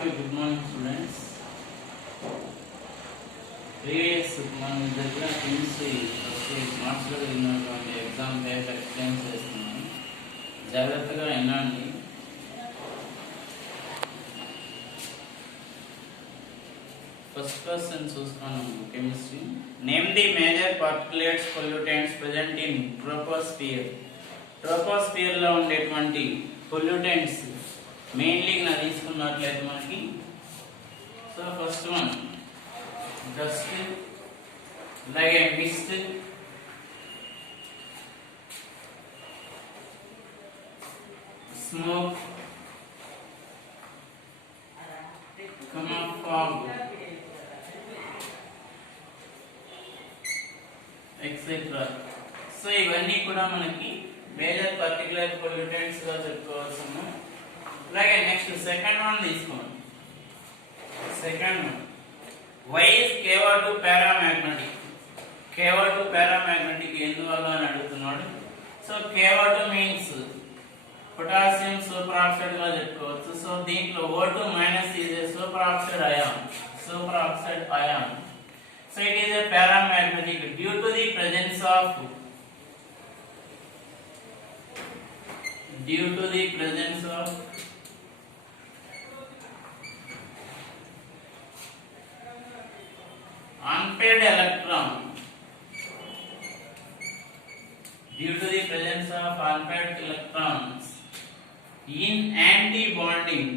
of you. Good morning, students. Previous మనం దగ్గర కెమిస్ట్రీ మార్క్స్లో జరిగినటువంటి ఎగ్జామ్ పేపర్ ఎక్స్ప్లెయిన్ చేస్తున్నాను, జాగ్రత్తగా వినండి. ఫస్ట్ క్వశ్చన్ చూసుకున్నాం chemistry. Name the major particulates pollutants present in troposphere. Troposphere లో ఉండేటువంటి పొల్యూటెంట్స్ మెయిన్లీ నా తీసుకున్నట్లయితే మనకి సో ఫస్ట్ వన్ డస్ట్, అలాగే mist, smoke, fog, etcetera. So ఇవన్నీ కూడా మనకి మేజర్ పర్టికులర్ పొల్యూటెంట్స్ గా చెప్పుకోవచ్చు. అలాగే నెక్స్ట్ సెకండ్ వన్ తీసుకోండి. Second one, why is KO2 paramagnetic? KO2 paramagnetic ఎందువల్ల అని అడుగుతున్నాడు. So KO2 means potassium super oxide గా చెప్పుకోవచ్చు. సో దీంట్లో O2 minus is a super oxide ion. Super oxide ion. So it is a paramagnetic due to the presence of unpaired electron. Due to the presence of unpaired electrons in anti-bonding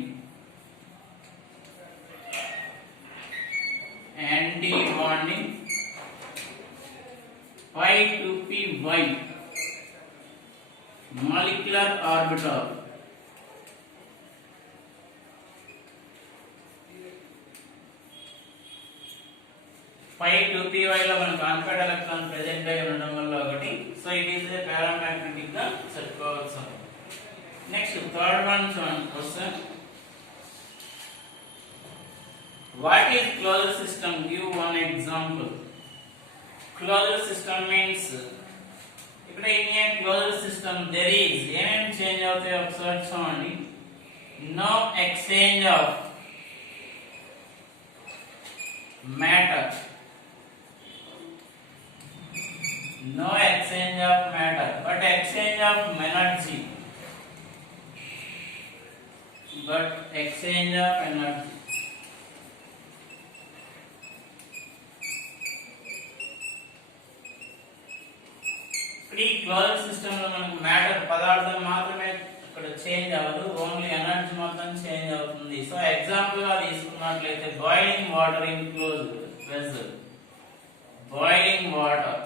5 2py molecular orbital. 5 2py లో మనకు unpaired electron present అయి ఉండడం వల్ల ఒకటి. So it is a paramagnetic గా చెప్పుకోవచ్చు. Next third one question, what is closed system? Give one example. Closed system means ఇక్కడ in a closed system there is ఏమేమి చేంజ్ అవుతాయో ఒకసారి చూడండి. No exchange of matter. No exchange of matter, but exchange of energy. ఈ closed system లో మనకు మ్యాటర్ పదార్థం మాత్రమే ఇక్కడ చేంజ్ అవ్వదు, ఓన్లీ ఎనర్జీ మొత్తం చేంజ్ అవుతుంది. సో ఎగ్జాంపుల్ గా తీసుకున్నట్లయితే boiling water in closed vessel. Boiling water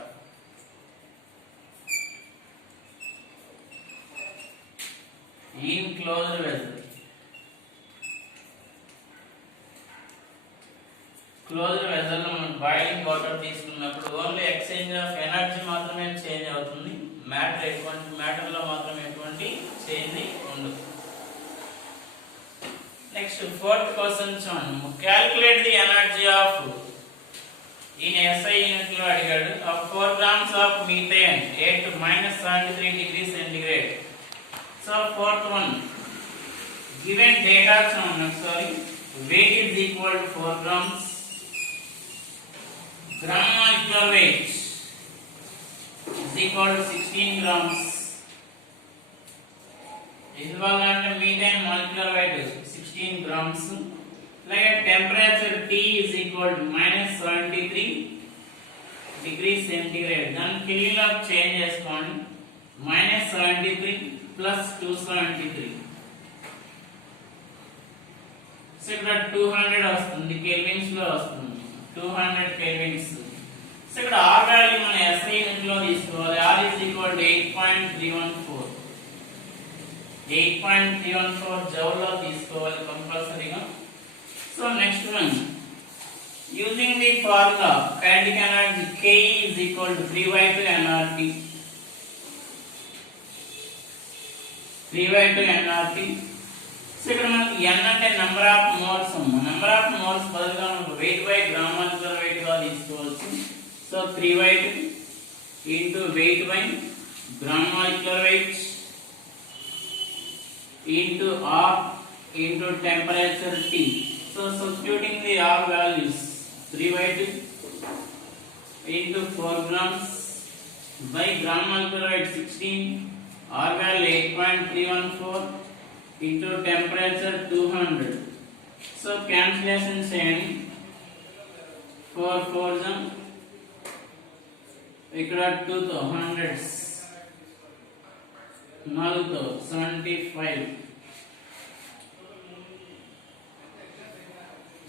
in closed vessel. Closed vessel లో మనం బాయిలింగ్ వాటర్ తీసుకున్నప్పుడు ఓన్లీ ఎక్స్చేంజ్ ఆఫ్ ఎనర్జీ మాత్రమే చేంజ్ అవుతుంది, మ్యాటర్ లో మాత్రం ఎటువంటి చేంజ్ ఉండదు. నెక్స్ట్ ఫోర్త్ క్వశ్చన్ చూడండి. Calculate the energy of in SI unit లో అడిగాడు. ఆఫ్ 4 grams of methane at -73 degrees centigrade. So fourth one, given data చూడండి ఒకసారి. weight is equal to 4 grams. gram molecular weight is equal to 16 grams. ఎందువల్లంటే methane molecular weight 16 grams. అలాగే temperature T is equal to -73 degrees centigrade. దాన్ని కెల్విన్ లో చేంజ్ చేసుకోండి. -73 plus 273. సో ఇక్కడ 200 వస్తుంది, కెల్విన్స్ లో వస్తుంది. 200 కెల్విన్స్. సో ఇక్కడ R వాల్యూ మన SI యూనిట్ లో తీసుకోవాలి. R is equal to 8.314. 8.314 జౌల్ లో తీసుకోవాలి కంపల్సరీగా. So next one, using the formula kinetic energy K is equal to 3/2 nRT. 3/2 nRT. సో ఇక్కడ మనకి n అంటే number of moles. Number of moles బదులుగా మనకు weight by gram molecular weight గా తీసుకోవచ్చు. సో 3/2 into weight by gram molecular weight into R into temperature T. So substituting the R values 3/2 into 4 grams by gram molecular weight 16, R value 8.314 into temperature 200. So cancellation చేయండి 4 4s ఇక్కడ 2 తో హండ్రెడ్స్ 4 తో 75.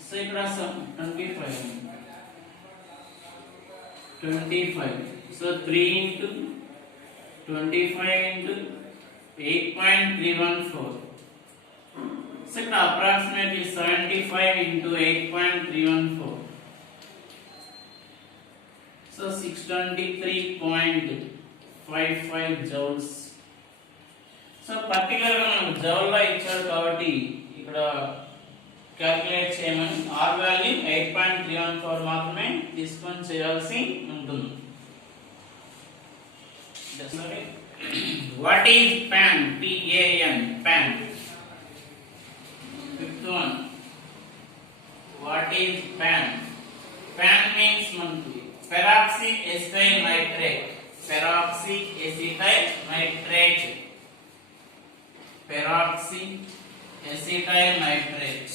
సో ఇక్కడ 25. So 3 into 25 into 8.314. So ఇక్కడ approximately 75 into 8.314. So 623.55 joules. So particular గా మనం జౌల్ లో ఇచ్చారు కాబట్టి ఇక్కడ క్యాలిక్యులేట్ చేయమని R వాల్యూ 8.314 మాత్రమే తీసుకొని చేయాల్సి ఉంటుంది. What is PAN? PAN. PAN. Fifth one. What is PAN? PAN means మనకి peroxyacetyl nitrate. Peroxyacetyl nitrate. Peroxyacetyl nitrate.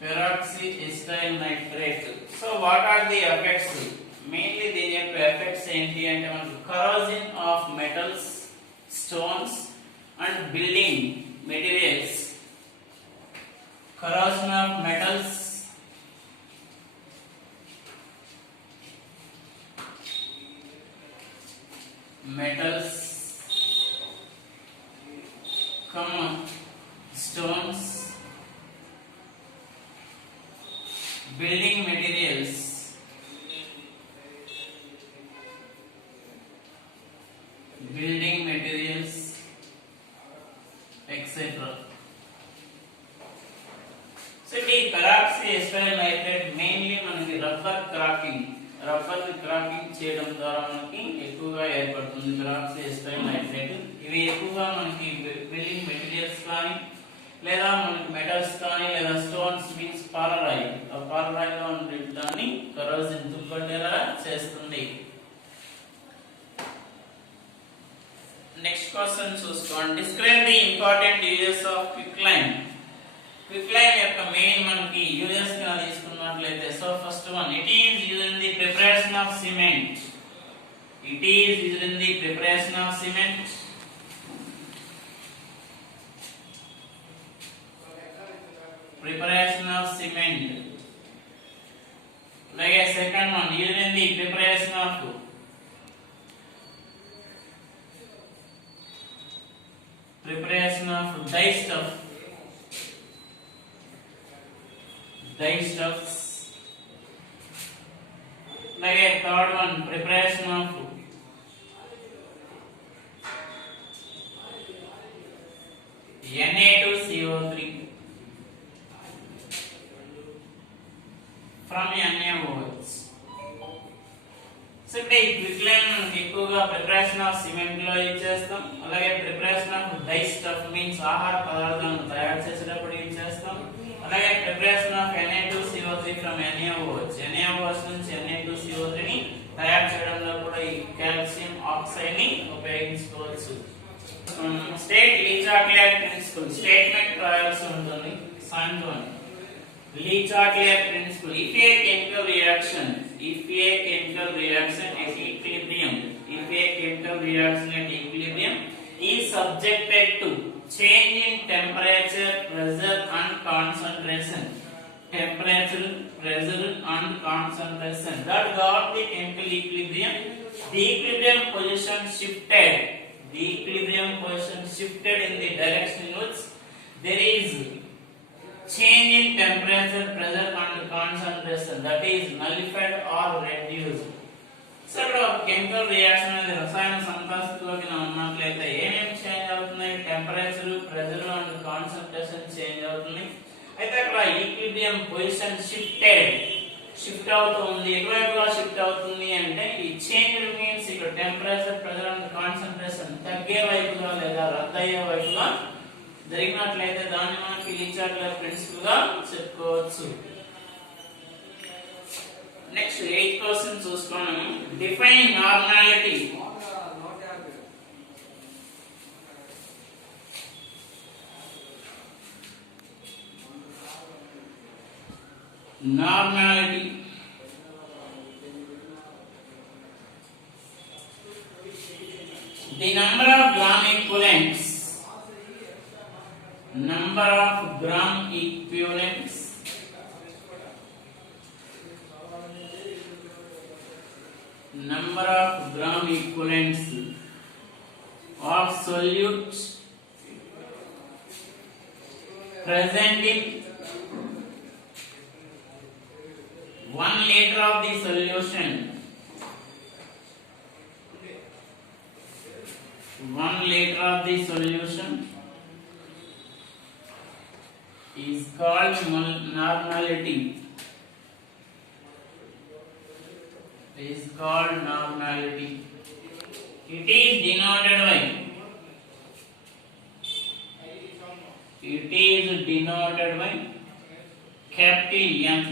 Peroxyacetyl nitrate. So what are the effects? Mainly the effects ఏంటి అంటే మనకు corrosion of metals, stones and building materials. Corrosion of metals, stones, building materials, etc. So the peroxyacetyl nitrate mainly మనకి rubber cracking చేయడం ద్వారా మనకి ఎక్కువగా ఏర్పడుతుంది peroxyacetyl nitrate. ఇవి ఎక్కువగా మనకి బిల్డింగ్ మెటీరియల్స్ కానీ లేదా మనకి మెటల్స్ కానీ లేదా స్టోన్స్ మీన్స్ పాలరాయి ఆ పాలరాయిలో ఉండే దాన్ని కరోజన్ తుప్పట్టేలా చేస్తుంది. నెక్స్ట్ క్వశ్చన్ చూసుకోండి. Describe the important uses of quicklime. Quicklime యొక్క మెయిన్ మనకి యూజెస్ గా తీసుకున్నట్లయితే so first one, it is used in the preparation of cement. It is used in the preparation of cement. Preparation of cement. Like a second one, used in the preparation of dye stuff. Dye stuffs. Like a third one, preparation of Na2CO3 from NaOH. So ఇక్కడ ఈ quicklime మనకి ఎక్కువగా preparation of cement లో use చేస్తాం. అలాగే preparation of dye stuff means ఆహార పదార్థాలను తయారు చేసేటప్పుడు యూజ్ చేస్తాం. అలాగే preparation of Na2CO3 from NaOH. NaOH నుంచి Na2CO3 ని తయారు చేయడంలో కూడా ఈ కాల్షియం ఆక్సైడ్ ని ఉపయోగించుకోవచ్చు. స్టేట్ లీచాక్లియర్ ప్రిన్సిపల్ స్టేట్మెంట్ రాయాల్సి ఉంటుంది. సైన్స్ 1 Le Chatelier principle. If a chemical reaction at equilibrium is subjected to change in temperature, pressure and concentration. Temperature, pressure and concentration that got the chemical equilibrium. The equilibrium position shifted in the direction in which there is change in temperature, pressure and concentration, that is nullified or reduced. So ఇక్కడ chemical reaction అనేది రసాయన సంతాస్థితిలోకి ఉన్నట్లయితే ఏమేమి చేంజ్ అవుతున్నాయి? Temperature, pressure and concentration change అవుతుంది. అయితే అక్కడ ఈక్విలిబ్రియం పొజిషన్ షిఫ్టెడ్ షిఫ్ట్ అవుతుంది. ఎటువైపుగా షిఫ్ట్ అవుతుంది అంటే ఈ చేంజ్ మీన్స్ ఇక్కడ టెంపరేచర్, ప్రెషర్ అండ్ కాన్సంట్రేషన్ తగ్గే వైపుగా లేదా రద్దయ్యే వైపుగా జరిగినట్లయితే దాన్ని మనం ఫిలిప్ చార్ట్లర్ ప్రిన్సిపల్ గా చెప్పుకోవచ్చు. నెక్స్ట్ 8th క్వశ్చన్ చూసుకున్నాము. Define normality. Normality. The number of gram equivalents. Number of gram equivalents. Number of gram equivalents of solutes present in 1 liter of the solution. 1 liter of the solution is called normality. Is called normality. It is denoted by. It is denoted by capital N.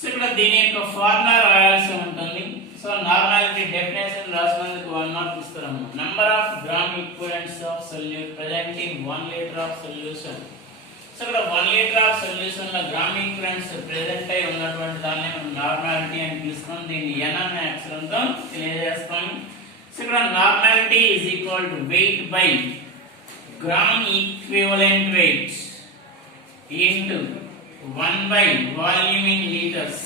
So ఇక్కడ దీని యొక్క formula రాయాల్సి ఉంటుంది. So normality definition రాసినందుకు 1 mark ఇస్తాము. Number of gram equivalents of solute present in 1 litre of solution. So ఇక్కడ 1 litre of solution లో gram equivalents present అయి ఉన్నటువంటి దాన్ని మనం నార్మాలిటీ అని పిలుస్తాం. దీన్ని n అనే అక్షరంతో తెలియజేస్తాం. సో ఇక్కడ normality is equal to weight by gram equivalent weight into 1 by volume in liters.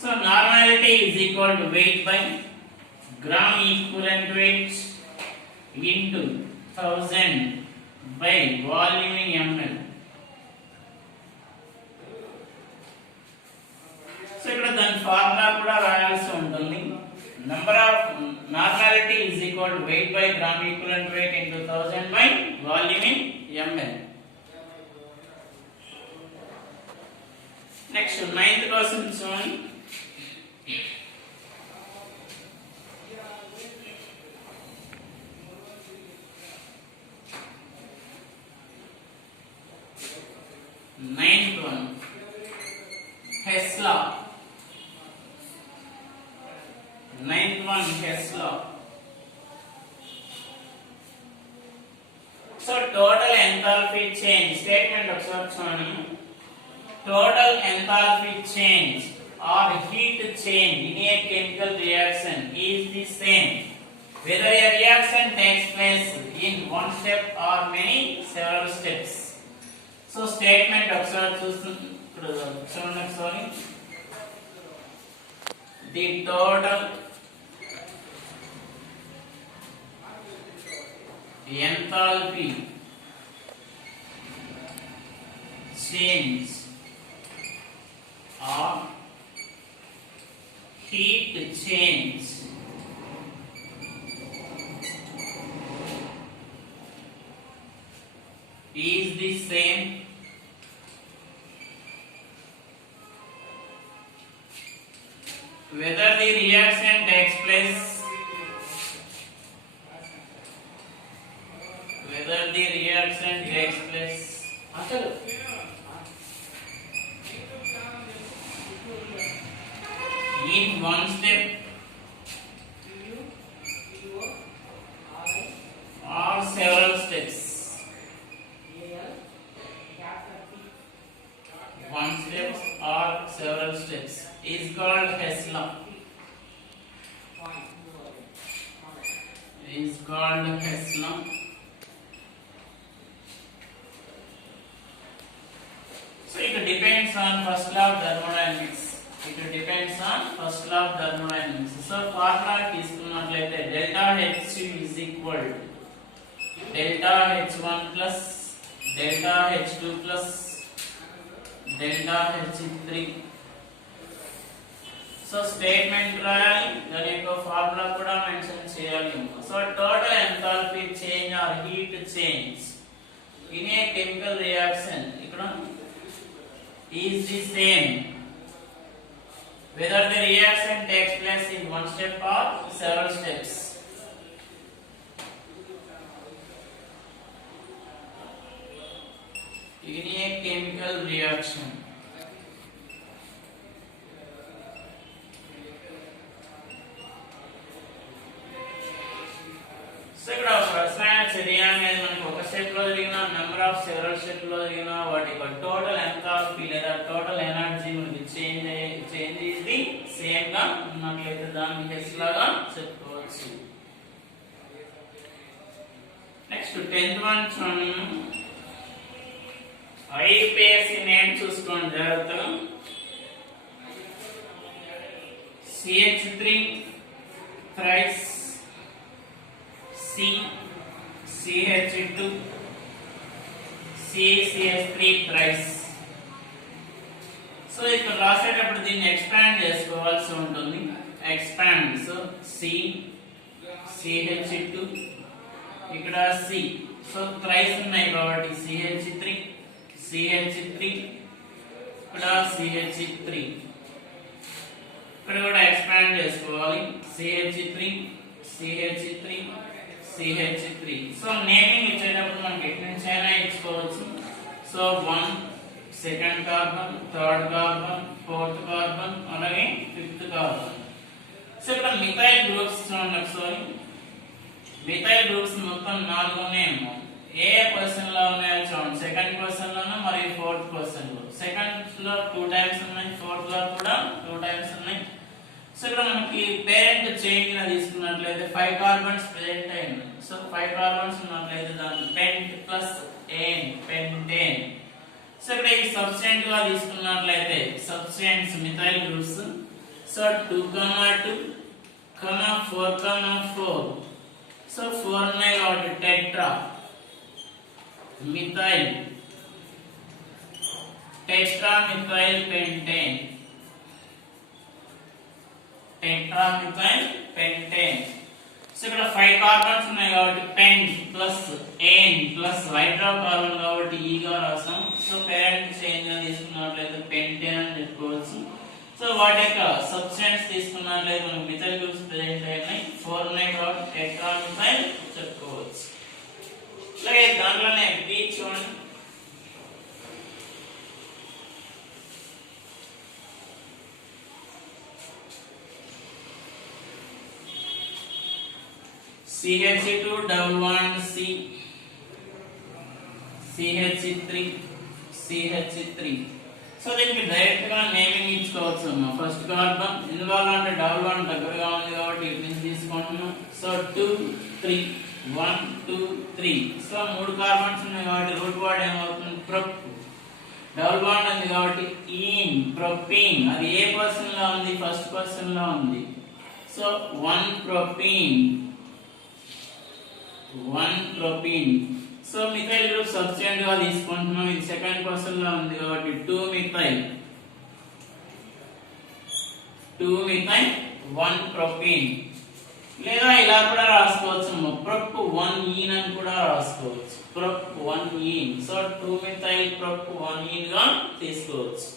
So normality is equal to weight by gram equivalent weight into 1000 by volume in ml. So ఇక్కడ దాని ఫార్ములా కూడా రాయాల్సి ఉంటుంది. Number of normality is equal to weight by gram equivalent weight into 1000 by volume in ml. Next 9th question shown. Ninth one, Hess law. Ninth one, Hess law. So total enthalpy change statement observation. Total enthalpy change or heat change in a chemical reaction is the same whether a reaction takes place in one step or many several steps. So statement observation. Sorry. The total enthalpy change or heat change is the same whether the reaction takes place in one step or several steps. One step or several steps is called Hess law. Is called Hess law. So it depends on first law of thermodynamics. It depends on first law of thermodynamics. So formula తీసుకున్నట్లయితే delta H is equal to delta H1 plus delta H2 plus delta H3. So statement రాయాలి, దాని యొక్క ఫార్ములా కూడా మెన్షన్ చేయాలి. So total enthalpy change or heat change in a chemical reaction ikkada is the same whether the reaction takes place in one step or several steps. In a chemical reaction so ఇక్కడ రసాయన చర్య అనేది మనకి ఒక స్టెప్ లో జరిగిన number of several step లో జరిగిన వాటి యొక్క టోటల్ ఎంథాల్పీ లేదా టోటల్ ఎనర్జీ మనకి చేంజ్ ఇది సేమ్ గా ఉన్నట్లయితే దాన్ని హెచ్ లాగా చెప్పుకోవచ్చు. నెక్స్ట్ 10th వన్ చూడండి. ఐపీఎస్సి నేమ్ చూసుకోండి జాగ్రత్తగా. CH3 thrice C CH2 CH3 thrice. So ఇక్కడ రాసేటప్పుడు దీన్ని ఎక్స్పాండ్ చేసుకోవాల్సి ఉంటుంది. ఎక్స్పాండ్ సో C CH2 ఇక్కడ C సో థ్రైస్ ఉన్నాయి కాబట్టి CH3 CH3 ఇక్కడ CH3 ఇక్కడ కూడా ఎక్స్పాండ్ చేసుకోవాలి. CH3 CH3 CH3. So naming ఇచ్చేటప్పుడు మనకి ఎటు నుంచి అయినా ఇచ్చుకోవచ్చు. సో 1 second carbon, third carbon, fourth carbon, అలాగే ఫిఫ్త్ కార్బన్. సో ఇక్కడ మిథైల్ గ్రూప్స్ చూడండి ఒకసారి. మిథైల్ గ్రూప్స్ మొత్తం 4 ఉన్నాయేమో. ఏ పొజిషన్ లో ఉన్నాయో చూడండి. సెకండ్ పొజిషన్ లోనూ మరియు ఫోర్త్ పొజిషన్ లో. సెకండ్ లో 2 టైమ్స్ ఉన్నాయి, ఫోర్త్ లో కూడా 2 టైమ్స్ ఉన్నాయి. సో ఇక్కడ మనకి పేరెంట్ చైన్ గా తీసుకున్నట్లయితే 5 కార్బన్స్ ప్రెజెంట్ అయ్యింది. సో 5 కార్బన్స్ ఉన్నట్లయితే దాని pent plus ane pentane. So ఇక్కడ ఈ సబ్స్టెంట్ గా తీసుకున్నట్లయితే substituents methyl groups. So 2,2, 4,4. So 4 ఉన్నాయి కాబట్టి tetra methyl tetramethyl pentane. Tetramethyl pentane. So ఇక్కడ 5 కార్బన్స్ ఉన్నాయి కాబట్టి pent plus ane plus hydrocarbon కాబట్టి ఈ గా రాసాం. సో పేరెంట్ చైన్ గా తీసుకున్నట్లయితే పెంటేన్ అని చెప్పుకోవచ్చు. సో వాటి యొక్క సబ్స్టెన్స్ తీసుకున్నట్లయితే మనకి మిథైల్ గ్రూప్స్ ప్రెజెంట్ అయినాయి. 4 ఉన్నాయి కాబట్టి టెట్రామిథైల్ చెప్పుకోవచ్చు. అలాగే దాంట్లోనే బి చూడండి. CH2 double bond C CH3 CH3. So దీనికి డైరెక్ట్ గా నేమింగ్ ఇచ్చుకోవచ్చు. ఫస్ట్ కార్బన్ ఎందువల్ల అంటే డబుల్ బాండ్ దగ్గరగా ఉంది కాబట్టి ఇటు నుంచి తీసుకుంటున్నాం. సో 2 3 1 2 3. సో 3 కార్బన్స్ ఉన్నాయి కాబట్టి రూట్ వర్డ్ ఏమవుతుంది ప్రొప్. డబుల్ బాండ్ ఉంది కాబట్టి ఈన్ ప్రొపీన్. అది ఏ పర్సన్ లో ఉంది? ఫస్ట్ పర్సన్ లో ఉంది. So 1 propene 1 propene. So methyl group substituent గా తీసుకుంటున్నాం. ఇది సెకండ్ పర్సన్ లో ఉంది కాబట్టి 2 మిథైల్ 1 ప్రొపీన్. లేదా ఇలా కూడా రాసుకోవచ్చు. ప్రొప్ 1 ఈన్ అని కూడా రాసుకోవచ్చు. ప్రొప్ 1 ఈన్. సో 2 మిథైల్ ప్రొప్ 1 ఈన్ గా తీసుకోవచ్చు.